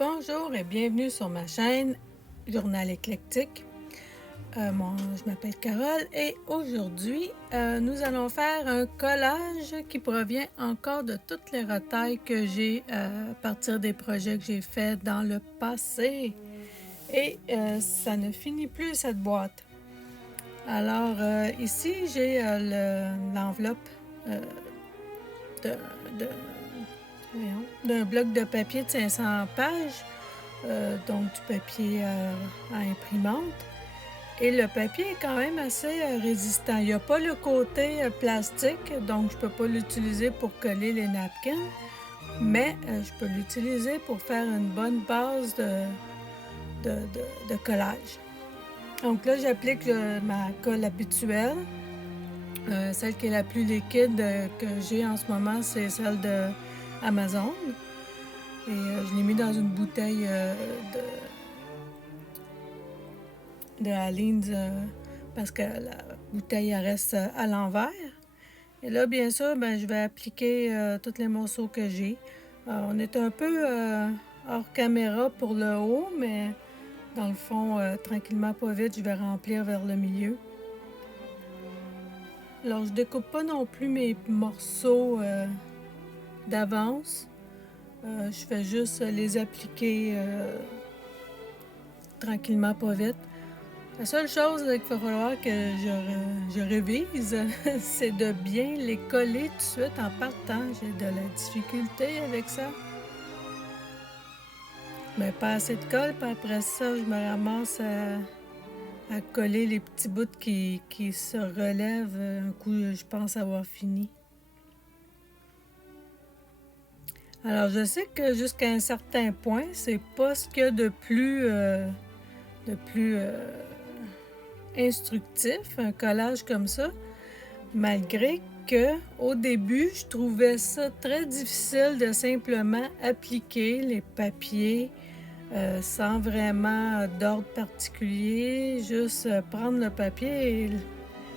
Bonjour et bienvenue sur ma chaîne Journal éclectique. Je m'appelle Carole et aujourd'hui, nous allons faire un collage qui provient encore de toutes les retailles que j'ai à partir des projets que j'ai faits dans le passé. Et ça ne finit plus cette boîte. Alors ici, j'ai l'enveloppe d'un bloc de papier de 500 pages. Donc du papier à imprimante. Et le papier est quand même assez résistant. Il n'y a pas le côté plastique, donc je ne peux pas l'utiliser pour coller les napkins, mais je peux l'utiliser pour faire une bonne base de collage. Donc là, j'applique ma colle habituelle. Celle qui est la plus liquide que j'ai en ce moment, c'est celle de Amazon. Et je l'ai mis dans une bouteille de Aleen's parce que la bouteille reste à l'envers. Et là, bien sûr, je vais appliquer tous les morceaux que j'ai. On est un peu hors caméra pour le haut, mais dans le fond, tranquillement, pas vite, je vais remplir vers le milieu. Alors, je découpe pas non plus mes morceaux d'avance. Je fais juste les appliquer tranquillement, pas vite. La seule chose qu'il va falloir que je révise, c'est de bien les coller tout de suite en partant. J'ai de la difficulté avec ça. Mais pas assez de colle, puis après ça, je me ramasse à coller les petits bouts qui se relèvent un coup, je pense avoir fini. Alors, je sais que jusqu'à un certain point, c'est pas ce qu'il y a de plus instructif, un collage comme ça, malgré que au début, je trouvais ça très difficile de simplement appliquer les papiers sans vraiment d'ordre particulier, juste prendre le papier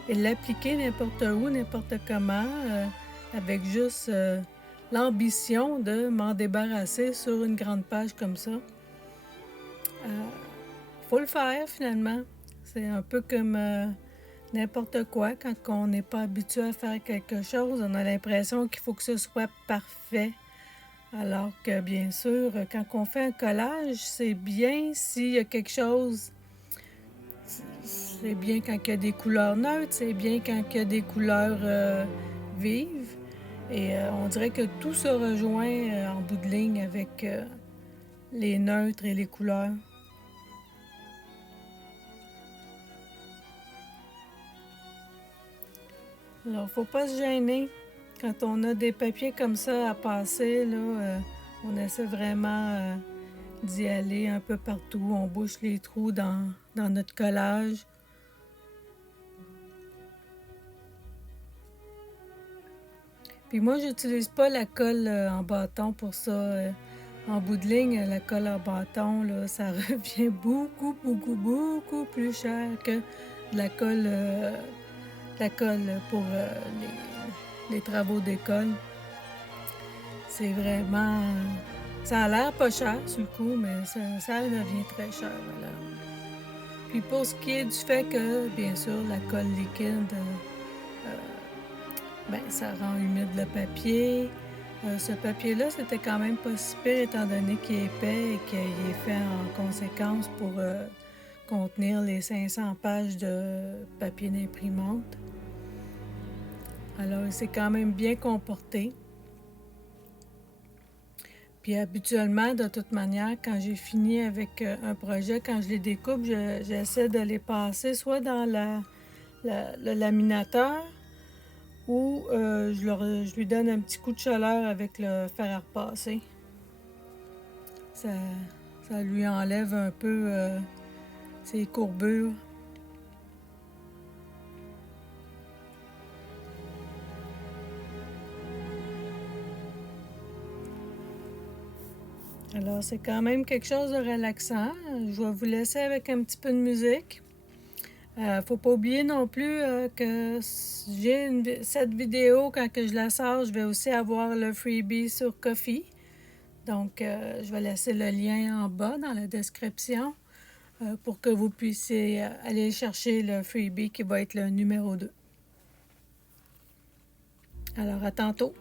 et l'appliquer n'importe où, n'importe comment, avec juste l'ambition de m'en débarrasser sur une grande page comme ça. Faut le faire finalement. C'est un peu comme n'importe quoi. Quand on n'est pas habitué à faire quelque chose, on a l'impression qu'il faut que ce soit parfait. Alors que bien sûr, quand on fait un collage, c'est bien s'il y a quelque chose. C'est bien quand il y a des couleurs neutres, c'est bien quand il y a des couleurs vives. Et on dirait que tout se rejoint en bout de ligne avec les neutres et les couleurs. Alors, faut pas se gêner. Quand on a des papiers comme ça à passer, là, on essaie vraiment d'y aller un peu partout. On bouche les trous dans notre collage. Puis moi, j'utilise pas la colle en bâton pour ça. En bout de ligne, la colle en bâton, là, ça revient beaucoup, beaucoup, beaucoup plus cher que la colle pour les travaux d'école. C'est vraiment... Ça a l'air pas cher sur le coup, mais ça devient très cher. Alors. Puis pour ce qui est du fait que, bien sûr, la colle liquide, ça rend humide le papier. Ce papier-là, c'était quand même pas si pire étant donné qu'il est épais et qu'il est fait en conséquence pour contenir les 500 pages de papier d'imprimante. Alors, il s'est quand même bien comporté. Puis habituellement, de toute manière, quand j'ai fini avec un projet, quand je les découpe, j'essaie de les passer soit dans le laminateur ou je lui donne un petit coup de chaleur avec le fer à repasser. Ça lui enlève un peu ses courbures. Alors, c'est quand même quelque chose de relaxant. Je vais vous laisser avec un petit peu de musique. Faut pas oublier non plus que cette vidéo, quand que je la sors, je vais aussi avoir le freebie sur Ko-fi. Donc, je vais laisser le lien en bas dans la description pour que vous puissiez aller chercher le freebie qui va être le numéro 2. Alors, à tantôt.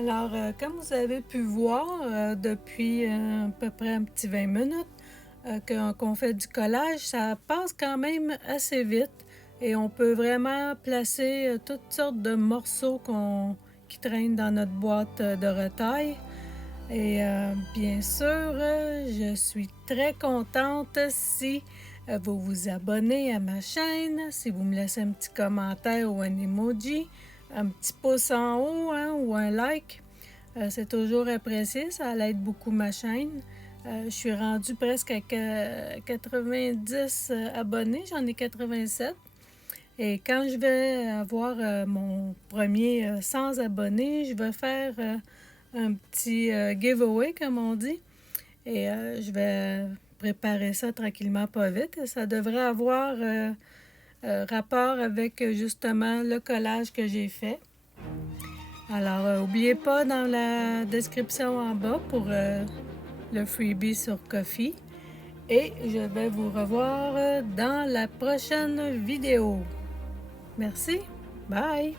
Alors, comme vous avez pu voir depuis à peu près un petit 20 minutes qu'on fait du collage, ça passe quand même assez vite et on peut vraiment placer toutes sortes de morceaux qui traînent dans notre boîte de retail. Et bien sûr, je suis très contente si vous vous abonnez à ma chaîne, si vous me laissez un petit commentaire ou un emoji, un petit pouce en haut hein, ou un like. C'est toujours apprécié, ça aide beaucoup ma chaîne. Je suis rendue presque à 90 abonnés, j'en ai 87. Et quand je vais avoir mon premier 100 abonnés, je vais faire un petit giveaway, comme on dit. Et je vais préparer ça tranquillement, pas vite. Et ça devrait avoir rapport avec justement le collage que j'ai fait. Alors, n'oubliez pas dans la description en bas pour le freebie sur Ko-fi. Et je vais vous revoir dans la prochaine vidéo. Merci. Bye.